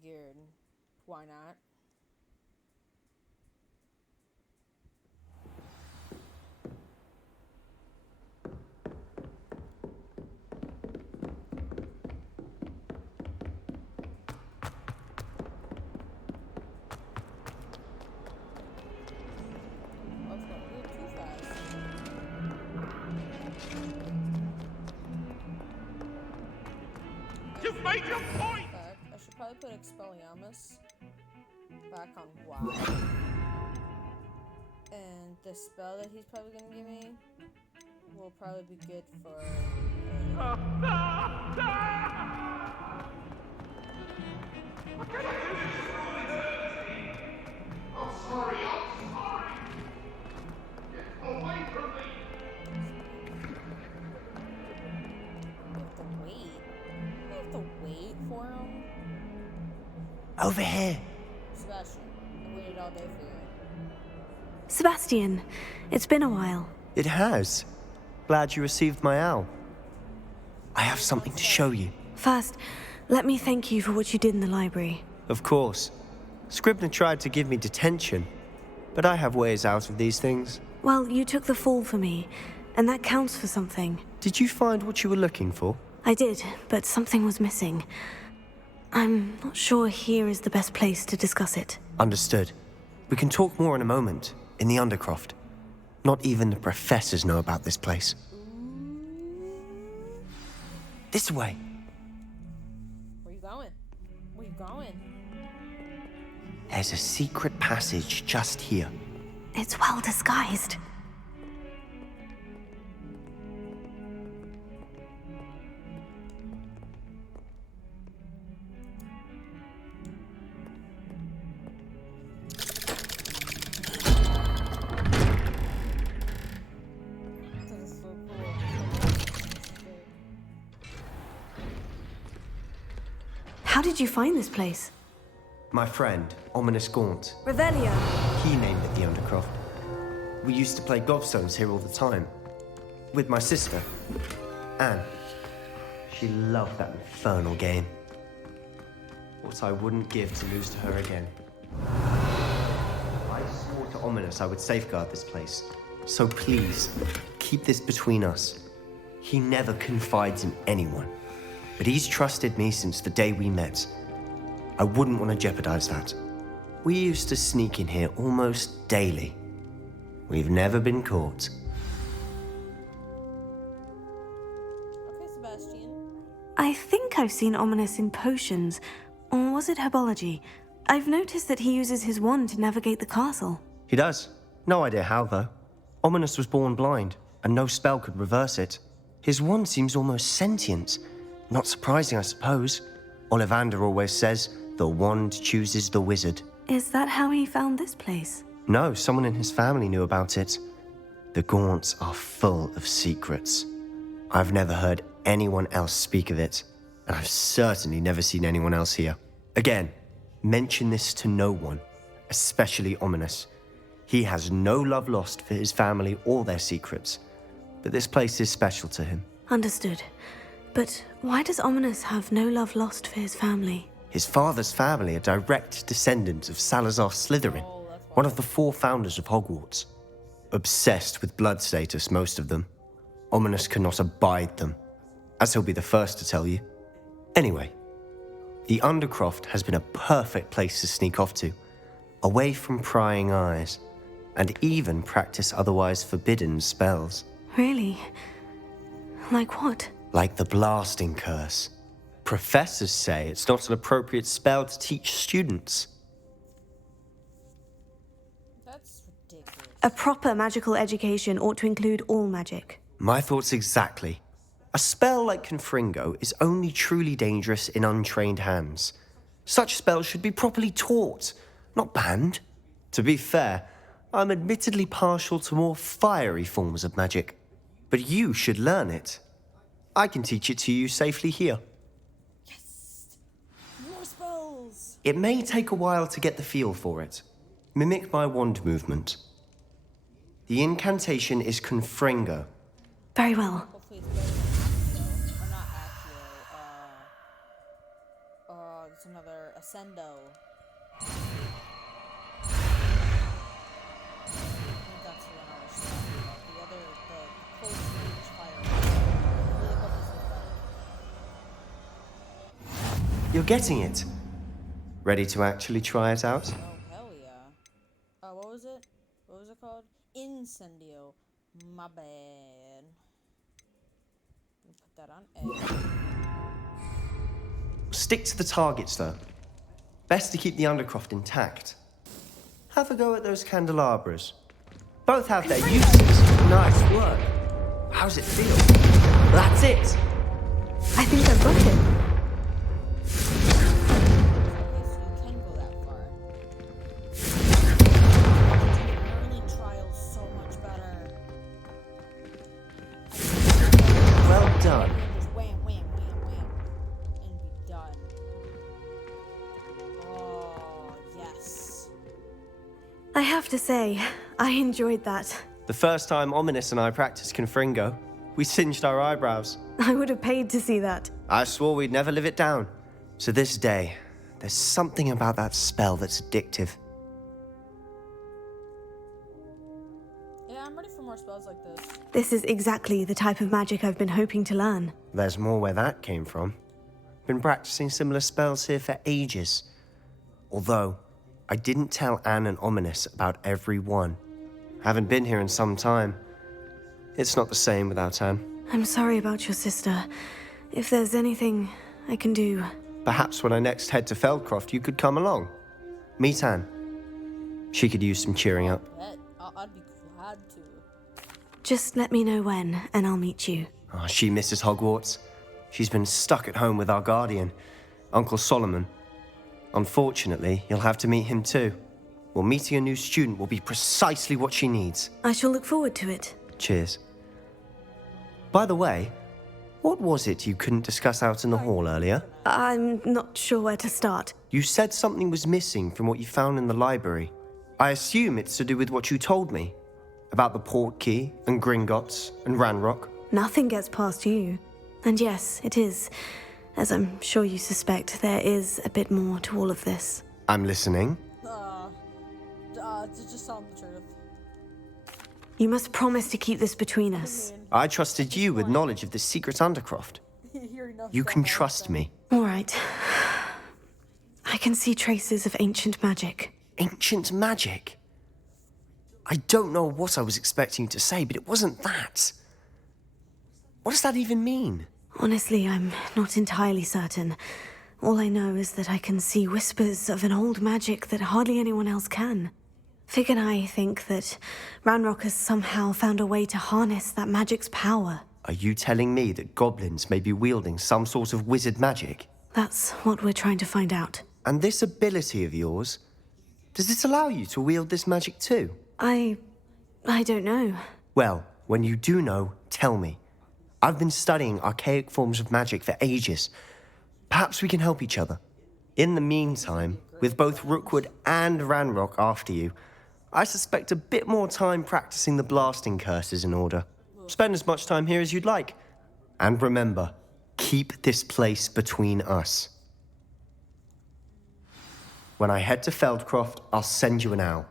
figured, why not? You've made your point! I should probably put Expelliarmus back on WoW. And the spell that he's probably gonna give me will probably be good for... I'm sorry! Get away from me! We have to wait for him? Over here. Sebastian, I waited all day for you. Sebastian, it's been a while. It has. Glad you received my owl. I have something to show you. First, let me thank you for what you did in the library. Of course. Scribner tried to give me detention, but I have ways out of these things. Well, you took the fall for me, and that counts for something. Did you find what you were looking for? I did, but something was missing. I'm not sure here is the best place to discuss it. Understood. We can talk more in a moment, in the Undercroft. Not even the professors know about this place. This way. Where you going? Where you going? There's a secret passage just here. It's well disguised. That is so cool. How did you find this place? My friend, Ominous Gaunt. Revelio. He named it the Undercroft. We used to play gobstones here all the time. With my sister, Anne. She loved that infernal game. What I wouldn't give to lose to her again. I swore to Ominous I would safeguard this place. So please, keep this between us. He never confides in anyone. But he's trusted me since the day we met. I wouldn't want to jeopardize that. We used to sneak in here almost daily. We've never been caught. Okay, Sebastian. I think I've seen Ominous in potions. Or was it herbology? I've noticed that he uses his wand to navigate the castle. He does. No idea how, though. Ominous was born blind, and no spell could reverse it. His wand seems almost sentient. Not surprising, I suppose. Ollivander always says, the wand chooses the wizard. Is that how he found this place? No, someone in his family knew about it. The Gaunts are full of secrets. I've never heard anyone else speak of it, and I've certainly never seen anyone else here. Again, mention this to no one, especially Ominous. He has no love lost for his family or their secrets, but this place is special to him. Understood. But why does Ominous have no love lost for his family? His father's family are direct descendants of Salazar Slytherin, one of the 4 founders of Hogwarts. Obsessed with blood status, most of them. Ominous cannot abide them, as he'll be the first to tell you. Anyway, the Undercroft has been a perfect place to sneak off to, away from prying eyes, and even practice otherwise forbidden spells. Really? Like what? Like the blasting curse. Professors say it's not an appropriate spell to teach students. That's ridiculous. A proper magical education ought to include all magic. My thoughts exactly. A spell like Confringo is only truly dangerous in untrained hands. Such spells should be properly taught, not banned. To be fair, I'm admittedly partial to more fiery forms of magic. But you should learn it. I can teach it to you safely here. Yes! More spells! It may take a while to get the feel for it. Mimic my wand movement. The incantation is Confringo. Very well. Hopefully it's better than Accio. Or not Accio. It's another another Ascendo. I think that's the one I was talking about. The other, the close range fire. Really hope this is better. You're getting it. Ready to actually try it out? Oh, hell yeah. What was it? What was it called? Incendio. My bad. Put that on A. Stick to the targets, though. Best to keep the Undercroft intact. Have a go at those candelabras. Both have their uses. Nice work. How's it feel? That's it. I think I've got it. You can go that far. Early trials so much better. Well done. Just wham, wham, wham, wham, and be done. Oh, yes. I have to say, I enjoyed that. The first time Ominous and I practiced Confringo, we singed our eyebrows. I would have paid to see that. I swore we'd never live it down. So this day, there's something about that spell that's addictive. Yeah, I'm ready for more spells like this. This is exactly the type of magic I've been hoping to learn. There's more where that came from. Been practicing similar spells here for ages. Although, I didn't tell Anne and Ominous about every one. Haven't been here in some time. It's not the same without Anne. I'm sorry about your sister. If there's anything I can do... Perhaps when I next head to Feldcroft, you could come along. Meet Anne. She could use some cheering up. Bet. I'd be glad to. Just let me know when, and I'll meet you. Oh, she misses Hogwarts. She's been stuck at home with our guardian, Uncle Solomon. Unfortunately, you'll have to meet him too. Well, meeting a new student will be precisely what she needs. I shall look forward to it. Cheers. By the way, what was it you couldn't discuss out in the hall earlier? I'm not sure where to start. You said something was missing from what you found in the library. I assume it's to do with what you told me. About the port key, and Gringotts, and Ranrock. Nothing gets past you. And yes, it is. As I'm sure you suspect, there is a bit more to all of this. I'm listening. Just tell them the truth. You must promise to keep this between us. I trusted you with knowledge of the secret Undercroft. You can trust me. All right. I can see traces of ancient magic. Ancient magic? I don't know what I was expecting you to say, but it wasn't that. What does that even mean? Honestly, I'm not entirely certain. All I know is that I can see whispers of an old magic that hardly anyone else can. Fig and I think that Ranrock has somehow found a way to harness that magic's power. Are you telling me that goblins may be wielding some sort of wizard magic? That's what we're trying to find out. And this ability of yours, does it allow you to wield this magic too? I don't know. Well, when you do know, tell me. I've been studying archaic forms of magic for ages. Perhaps we can help each other. In the meantime, with both Rookwood and Ranrock after you, I suspect a bit more time practicing the blasting curse is in order. Spend as much time here as you'd like. And remember, keep this place between us. When I head to Feldcroft, I'll send you an owl.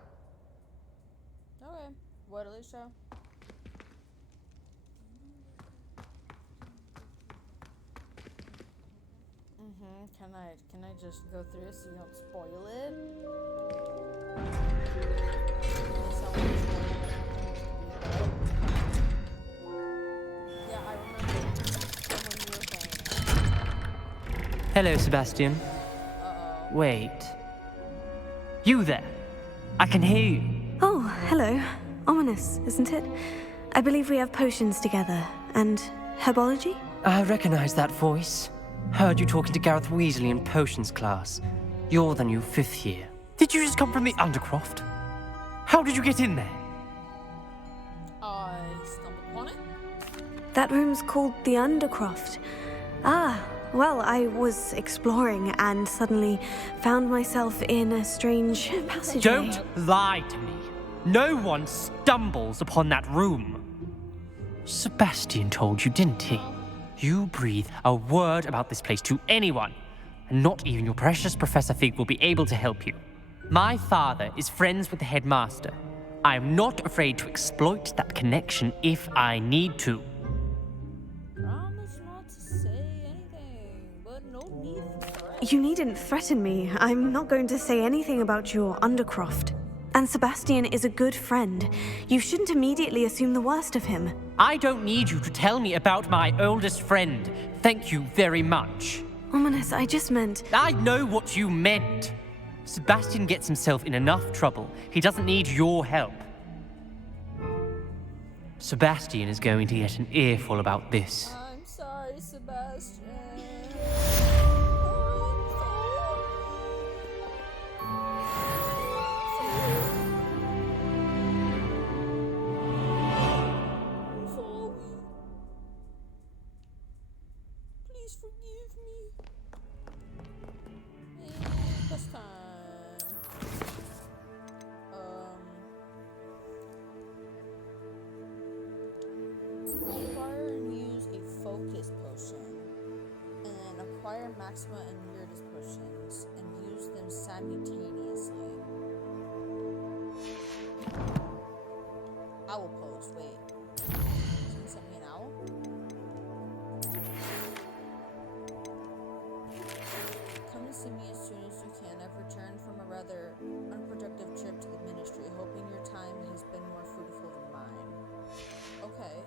Okay. What, Alicia? Can I just go through it so you don't spoil it? Yeah, I remember when you were playing it. Hello, Sebastian. Uh-oh. Wait. You there? I can hear you. Oh, hello. Ominous, isn't it? I believe we have potions together. And herbology? I recognize that voice. Heard you talking to Gareth Weasley in potions class. You're the new 5th year. Did you just come from the Undercroft? How did you get in there? I stumbled upon it. That room's called the Undercroft. Ah, well, I was exploring and suddenly found myself in a strange passageway. Don't lie to me. No one stumbles upon that room. Sebastian told you, didn't he? You breathe a word about this place to anyone, and not even your precious Professor Fig will be able to help you. My father is friends with the headmaster. I am not afraid to exploit that connection if I need to. Promise not to say anything, but no need for threats. You needn't threaten me. I'm not going to say anything about your Undercroft. And Sebastian is a good friend. You shouldn't immediately assume the worst of him. I don't need you to tell me about my oldest friend. Thank you very much. Ominous, I just meant... I know what you meant. Sebastian gets himself in enough trouble. He doesn't need your help. Sebastian is going to get an earful about this. I'm sorry, Sebastian. I'm sorry. Please forgive me. And this time. Acquire and use a focus potion, and then acquire maxima and weirdest potions, and use them simultaneously. Owl pose, wait. Someone sent me an owl? Come and see me as soon as you can. I've returned from a rather unproductive trip to the ministry, hoping your time has been more fruitful than mine. Okay.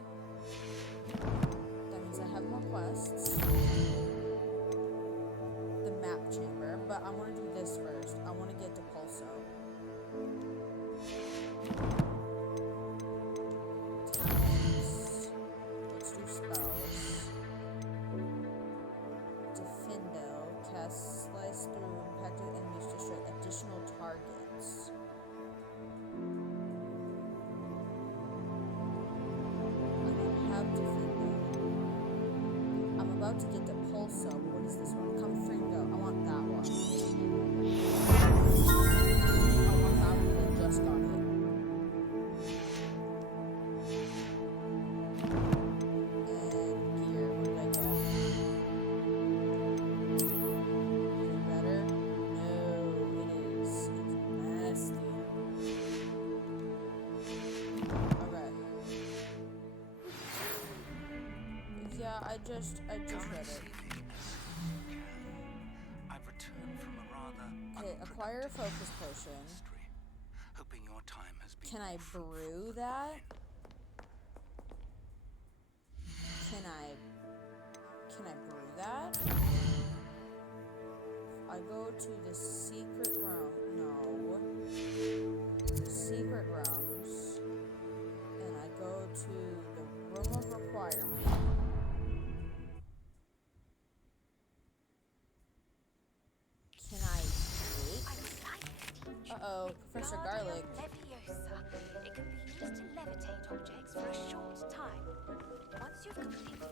That means I have more quests. The map chamber, but I want to do this first. I want to get to Pulso. Talents. Let's do spells. Defendo. Cast slice through impacted enemies to destroy additional targets. Have Defendo. I'm about to get to Pulso. What is this one? Confringo. I want that one. I want that one. I just got it. And gear. What did I get? Is it better? No, it is. It's nasty. Okay. Yeah, I just read it. I've returned from a rather Okay, acquire a focus potion. mystery, hoping your time has been Can I brew that? Can I brew that? I go to the secret realm. No. The secret realms. And I go to the room of requirement. Can I make? Uh-oh, Professor Garlic. It can be used to levitate objects for a short time. Once you've completed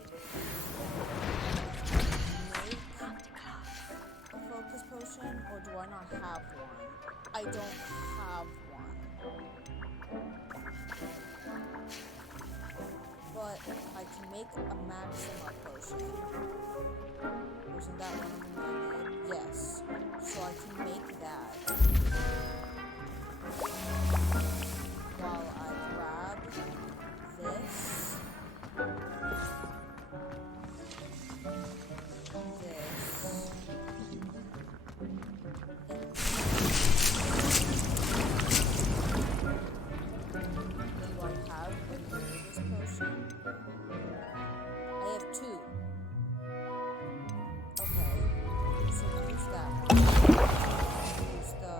after class. A focus potion, or do I not have one? I don't have one. But I can make a maxima potion. Wasn't that one of them I made? Yes. So I can make that. While I grab this. Use that one. Use the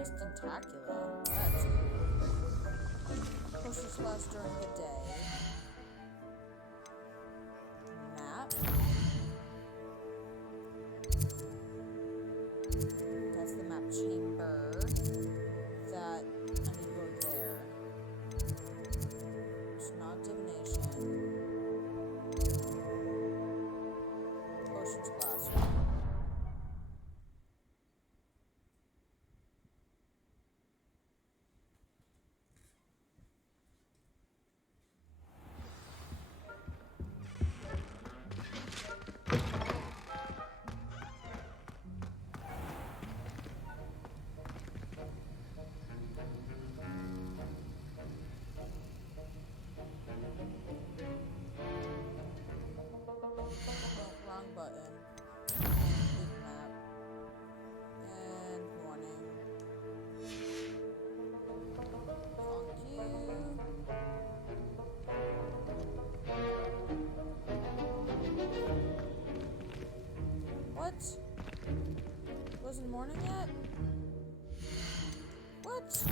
Venomous Tentacula. That's cool. Potions last during the day. Map. That's the map chamber. That I need to go there. It's not divination. Potions glass. Wrong button. Big map. And warning. Fuck you. What? Wasn't morning yet? What?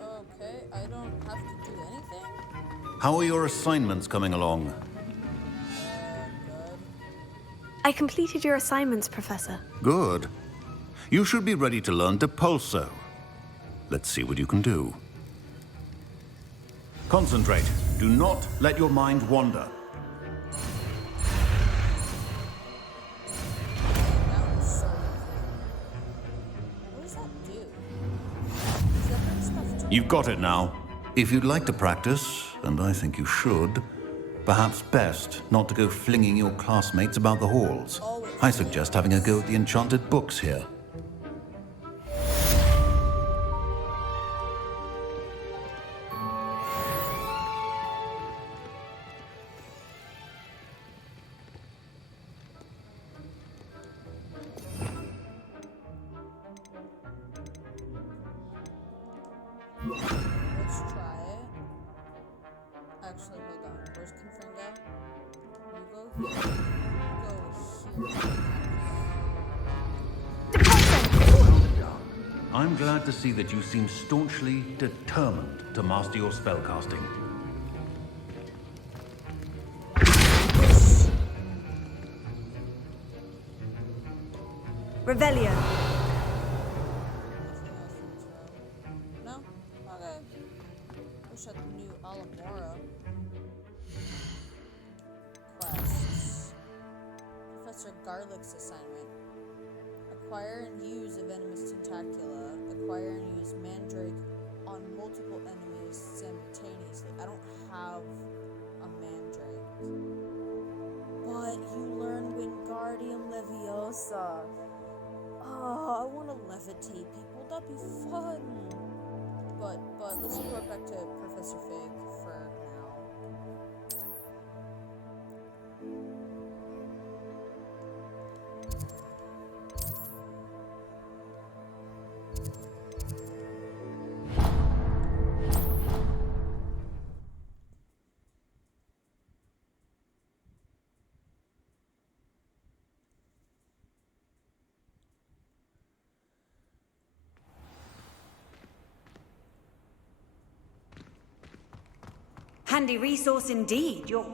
Okay, I don't have to do anything? How are your assignments coming along? Good. I completed your assignments, Professor. Good. You should be ready to learn Depulso. Let's see what you can do. Concentrate. Do not let your mind wander. That was so what does that do? Does that bring stuff to You've got it now. If you'd like to practice, and I think you should, perhaps best not to go flinging your classmates about the halls. I suggest having a go at the enchanted books here. Let's try it. Actually, hold on. Where's Confringo? You go here. You go here. I'm glad to see that you seem staunchly determined to master your spellcasting. Revelio. No? Okay. Push out the new Alamora. Quests. Professor Garlick's assignment. Acquire and use a venomous tentacula. Acquire and use Mandrake on multiple enemies simultaneously. I don't have a Mandrake. But you learn Wingardium Leviosa. Oh, I want to levitate people. That'd be fun. But let's report back to Professor Fig for now. Handy resource indeed. Your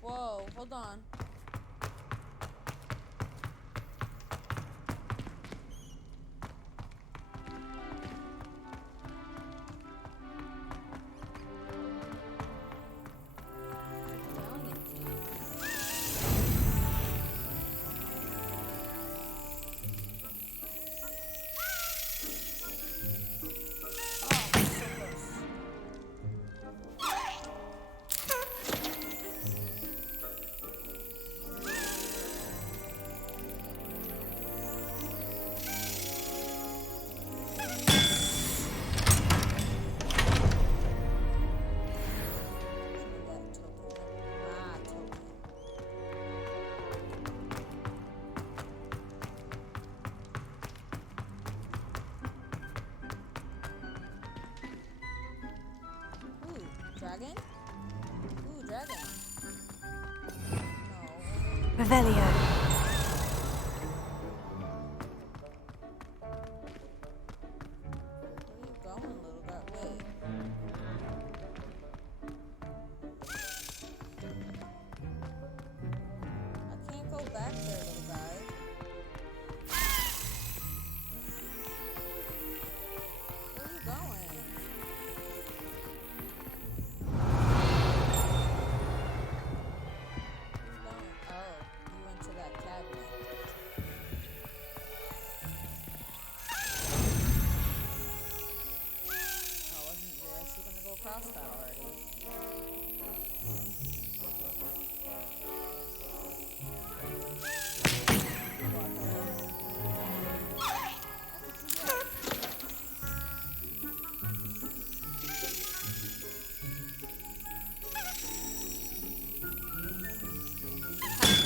Whoa, hold on. Revelio. Where are you going, little guy? Wait. I can't go back there, little guy. Where are you going? Oh, you went to that cabinet. Oh, I wasn't realized you were gonna go across that already.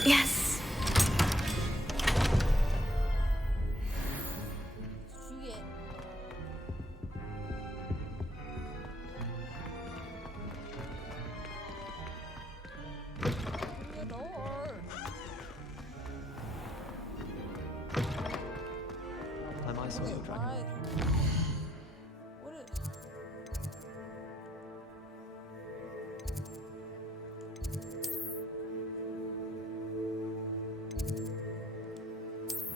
Yes. What you get? The door. Am I supposed to Wait, try? why? What is...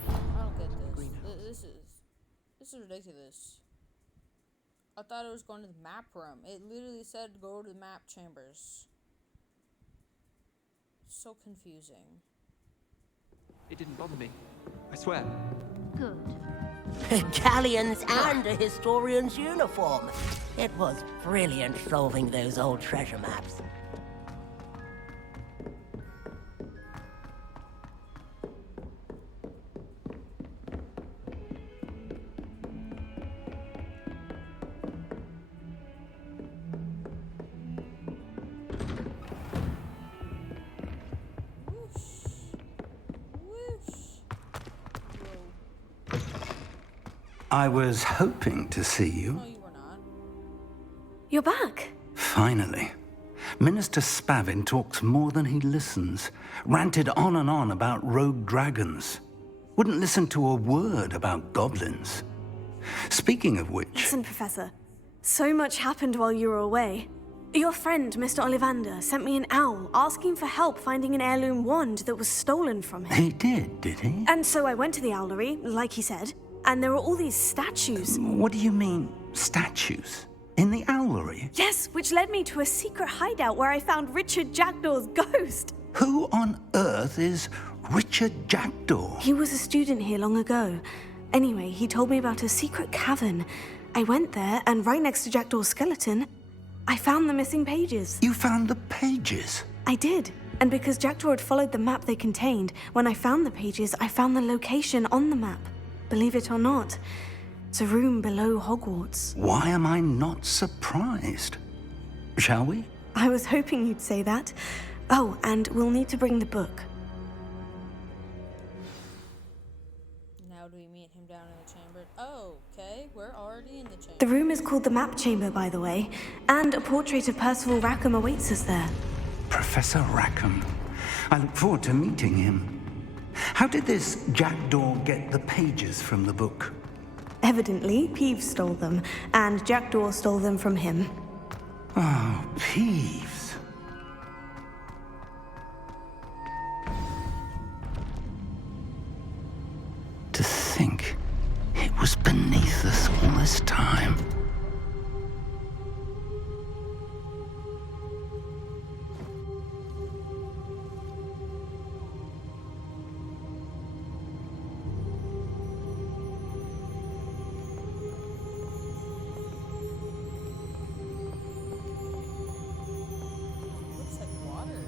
I don't get this. This is ridiculous. I thought it was going to the map room. It literally said go to the map chambers. So confusing. It didn't bother me. I swear. Good. Galleons and a historian's uniform. It was brilliant solving those old treasure maps. I was hoping to see you. No, you were not. You're back. Finally. Minister Spavin talks more than he listens. Ranted on and on about rogue dragons. Wouldn't listen to a word about goblins. Speaking of which... Listen, Professor. So much happened while you were away. Your friend, Mr. Ollivander, sent me an owl asking for help finding an heirloom wand that was stolen from him. He did he? And so I went to the owlery, like he said, and there were all these statues. What do you mean, statues? In the owlery? Yes, which led me to a secret hideout where I found Richard Jackdaw's ghost. Who on earth is Richard Jackdaw? He was a student here long ago. Anyway, he told me about a secret cavern. I went there, and right next to Jackdaw's skeleton, I found the missing pages. You found the pages? I did. And because Jackdaw had followed the map they contained, when I found the pages, I found the location on the map. Believe it or not, it's a room below Hogwarts. Why am I not surprised? Shall we? I was hoping you'd say that. Oh, and we'll need to bring the book. Now do we meet him down in the chamber? Oh, okay. We're already in the chamber. The room is called the Map Chamber, by the way, and a portrait of Percival Rackham awaits us there. Professor Rackham. I look forward to meeting him. How did this Jackdaw get the pages from the book? Evidently, Peeves stole them, and Jackdaw stole them from him. Oh, Peeves. To think it was beneath us all this time. Looks like water.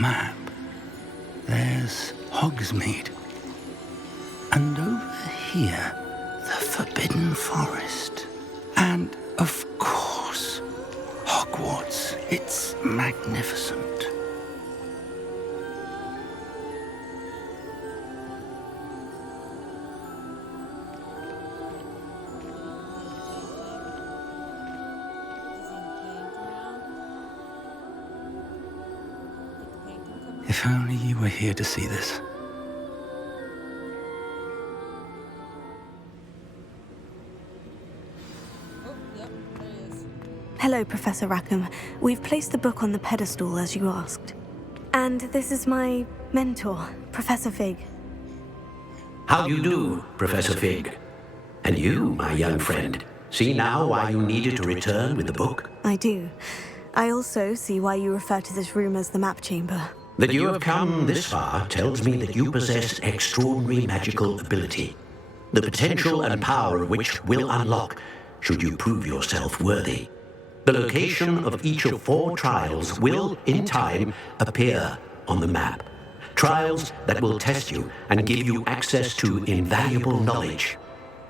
map, there's Hogsmeade. And over here, the Forbidden Forest. And, of course, Hogwarts. It's magnificent. If only you were here to see this. Hello, Professor Rackham. We've placed the book on the pedestal as you asked. And this is my mentor, Professor Fig. How do you do, Professor Fig? And you, my young friend, see now why you needed to return with the book? I do. I also see why you refer to this room as the map chamber. That you have come this far tells me that you possess extraordinary magical ability, the potential and power of which will unlock should you prove yourself worthy. The location of each of 4 trials will, in time, appear on the map. Trials that will test you and give you access to invaluable knowledge.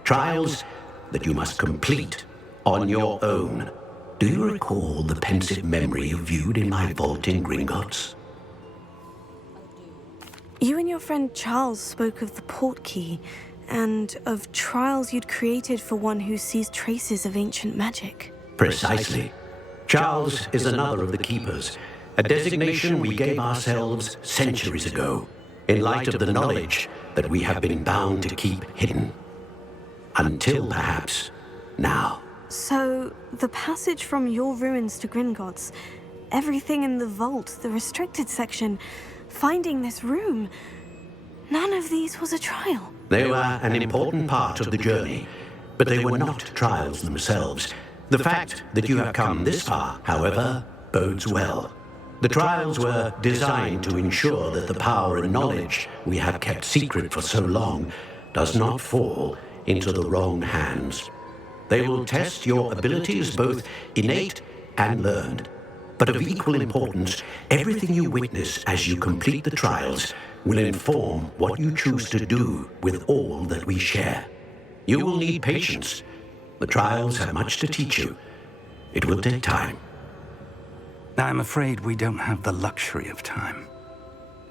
Trials that you must complete on your own. Do you recall the pensive memory you viewed in my vault in Gringotts? You and your friend Charles spoke of the portkey, and of trials you'd created for one who sees traces of ancient magic. Precisely. Charles is another of the Keepers, a designation we gave ourselves centuries ago, in light of the knowledge that we have been bound to keep hidden. Until perhaps now. So, the passage from your ruins to Gringotts, everything in the vault, the restricted section, finding this room, none of these was a trial. They were an important part of the journey, but they were not trials themselves. The fact that you have come this far, however, bodes well. The trials were designed to ensure that the power and knowledge we have kept secret for so long does not fall into the wrong hands. They will test your abilities, both innate and learned. But of equal importance, everything you witness as you complete the trials will inform what you choose to do with all that we share. You will need patience. The trials have much to teach you. It will take time. I'm afraid we don't have the luxury of time.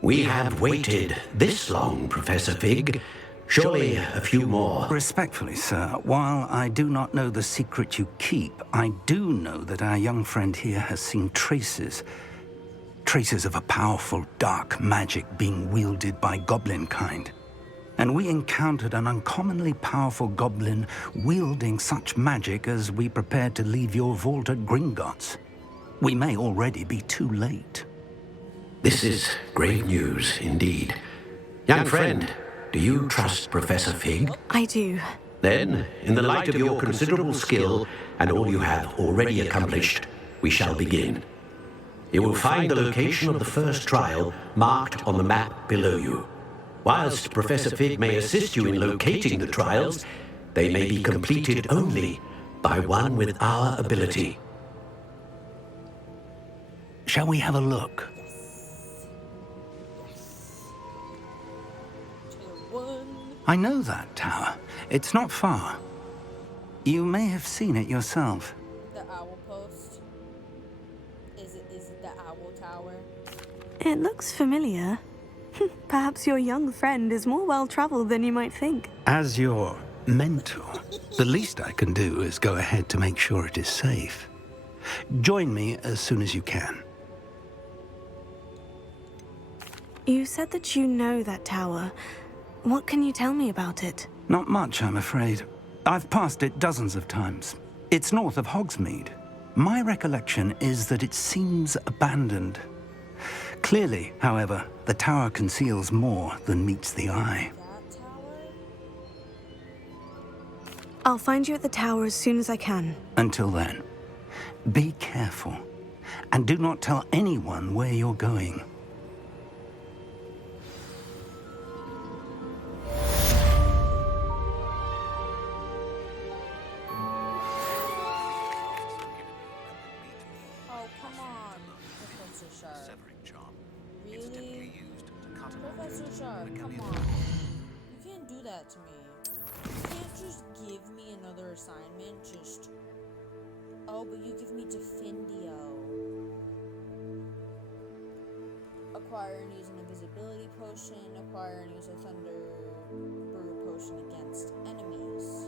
We have waited this long, Professor Fig. Surely a few more. Respectfully, sir, while I do not know the secret you keep, I do know that our young friend here has seen traces of a powerful dark magic being wielded by goblin kind. And we encountered an uncommonly powerful goblin wielding such magic as we prepared to leave your vault at Gringotts. We may already be too late. This is great news indeed. Young friend, do you trust Professor Fig? I do. Then, in the light of your considerable skill and all you have already accomplished, we shall begin. You will find the location of the first trial marked on the map below you. Whilst Professor Fig may assist you in locating the trials, they may be completed only by one with our ability. Shall we have a look? I know that tower. It's not far. You may have seen it yourself. The owl post. Is it the owl tower? It looks familiar. Perhaps your young friend is more well-traveled than you might think. As your mentor, the least I can do is go ahead to make sure it is safe. Join me as soon as you can. You said that you know that tower. What can you tell me about it? Not much, I'm afraid. I've passed it dozens of times. It's north of Hogsmeade. My recollection is that it seems abandoned. Clearly, however, the tower conceals more than meets the eye. I'll find you at the tower as soon as I can. Until then, be careful, and do not tell anyone where you're going. Oh, come on, Professor Sharp. Professor Sharp, come on. You can't do that to me. You can't just give me another assignment, just... Oh, but you give me Defendio. Acquire and use an invisibility potion. Acquire and use a thunder brew potion against enemies.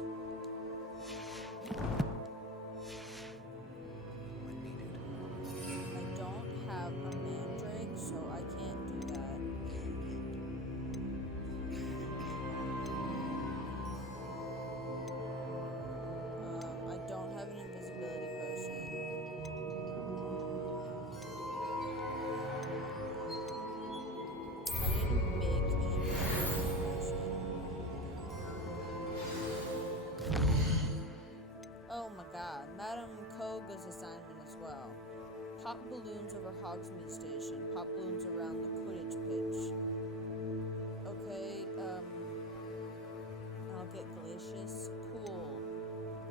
I don't have a mandrake, so I can't do that. I don't have an invisibility potion. I need to make an invisibility potion. Oh my god, Madame Koga's assignment as well. Pop balloons over Hogsmeade Station. Pop balloons around the Quidditch pitch. Okay, I'll get Glacius. Cool,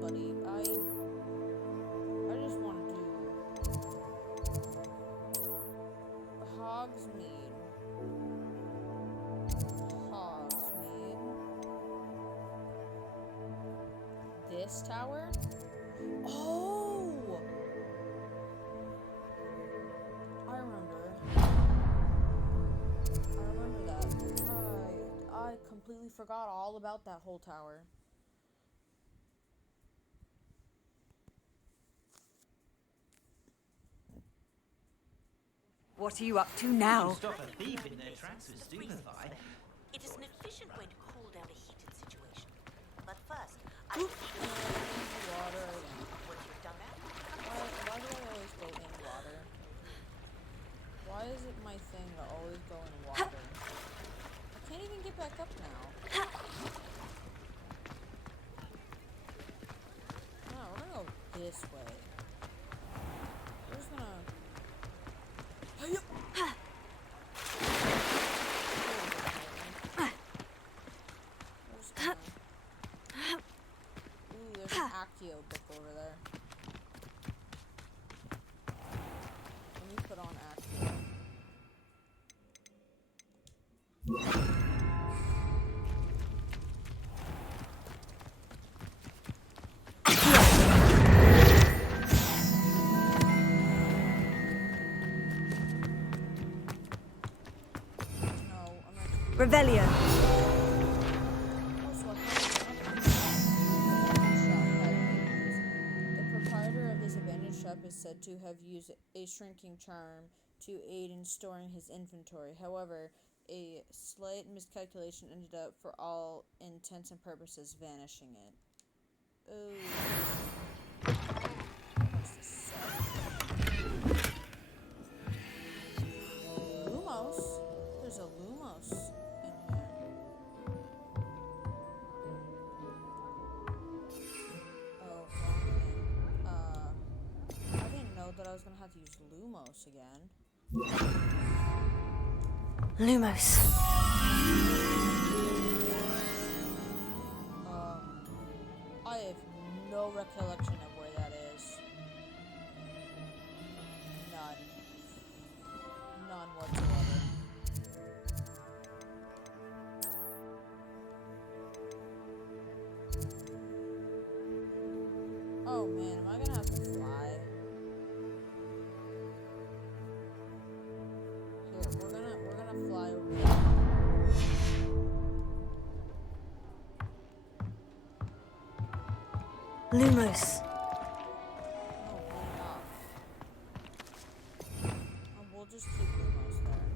buddy. I just want to do Hogsmeade. Hogsmeade. This tower? Oh! I remember that. I completely forgot all about that whole tower. What are you up to now? Stop a thief in their tracks with stupefy. It is an efficient way to cool down a heated situation. But first, Water. once you've done that, Why do I always go in water? Why is it my thing to always go in water? I can't even get back up now. No, we're gonna go this way. We're just gonna... Ooh, there's an Accio book over there. Let me put on Accio. Revelio. The proprietor of this abandoned shop is said to have used a shrinking charm to aid in storing his inventory. However, a slight miscalculation ended up, for all intents and purposes, vanishing it. Ooh. What's this say? Lumos? There's a Lumos in here. Oh, wrong thing. I didn't know that I was gonna have to use Lumos again. Lumos. I have no recollection of where that is. None. None whatsoever. Oh man, am I gonna have to fly? Here, we're gonna fly over there. Lumos. We'll just keep Lumos there.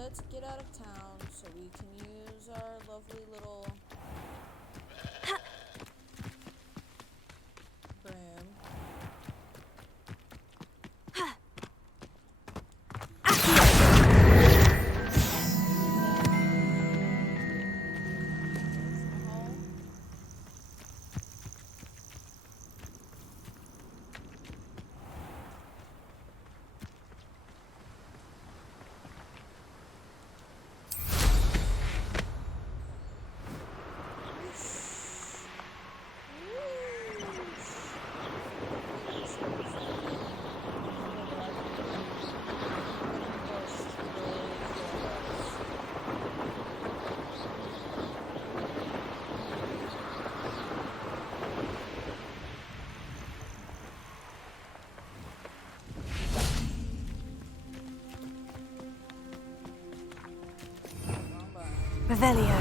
Let's get out of town so we can use our lovely little broom. Revelio.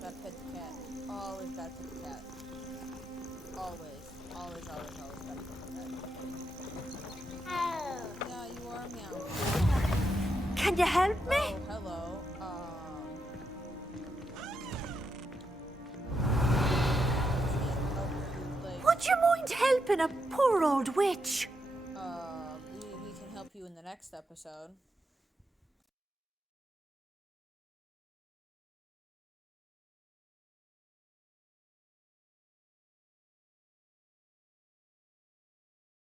Gotta pet the cat. Always gotta pet the cat. Always. Always gotta pet the cat. Yeah, you are meow. Can you help me? Oh, hello. Would you mind helping a poor old witch? We can help you in the next episode.